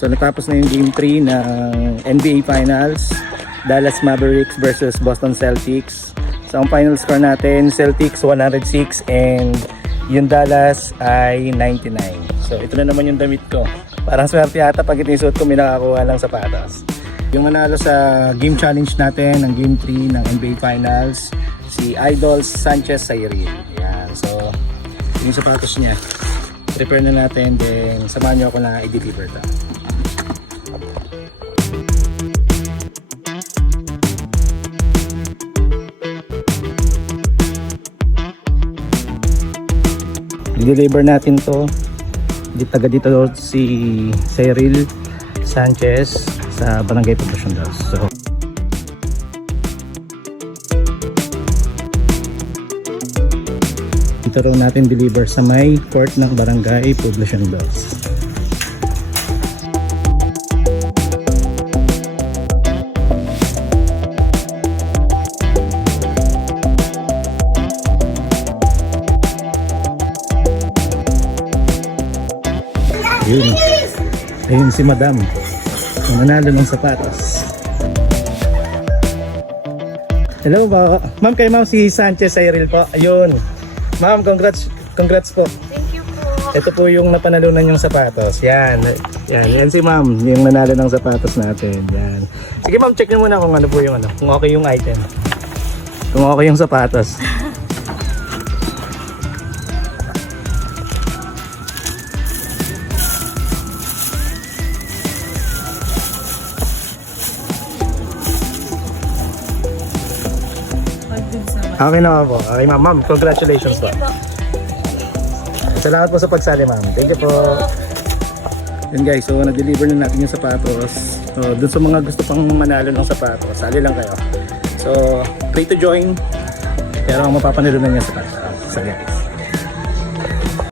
So natapos na yung game 3 ng NBA Finals. Dallas Mavericks versus Boston Celtics. So ang final score natin, Celtics 106 and yung Dallas ay 99. So ito na naman yung damit ko. Parang swerte yata pag itinisuot ko may nakakuha lang sapatos. Yung manalo sa game challenge natin ng game 3 ng NBA Finals, si Idol Sanchez Sayril. Yan. So yung sapatos niya. Prepare na natin then samahan niyo ako na i-deliver to. I-deliver natin to. Di taga dito si Cyril Sanchez sa Barangay Poblacion Dos. So, dito raw natin deliver sa may court ng Barangay Poblacion Dos. Yun. Ayun si Madam. Ang nanalo ng sapatos. Hello po. Ma'am, kay Ma'am si Sanchez Cyril po. Ayun. Ma'am, congrats congrats po. Thank you po. Ito po yung napanalunan yung sapatos. Yan. Yan. Yan si ma'am. Yung nanalo ng sapatos natin. Yan. Sige ma'am, check nyo muna kung ano po yung ano. Kung okay yung item. Kung okay yung sapatos. Okay na po. Okay ma'am. Ma'am, congratulations po. Thank you po. Salamat po sa pagsali ma'am. Thank you po. Yun guys, so nag-deliver na natin yung sapatos. So, dun sa mga gusto pang manalo ng sapatos, sali lang kayo. So, free to join. Pero ang mapapanalo na niya sapatos. So guys.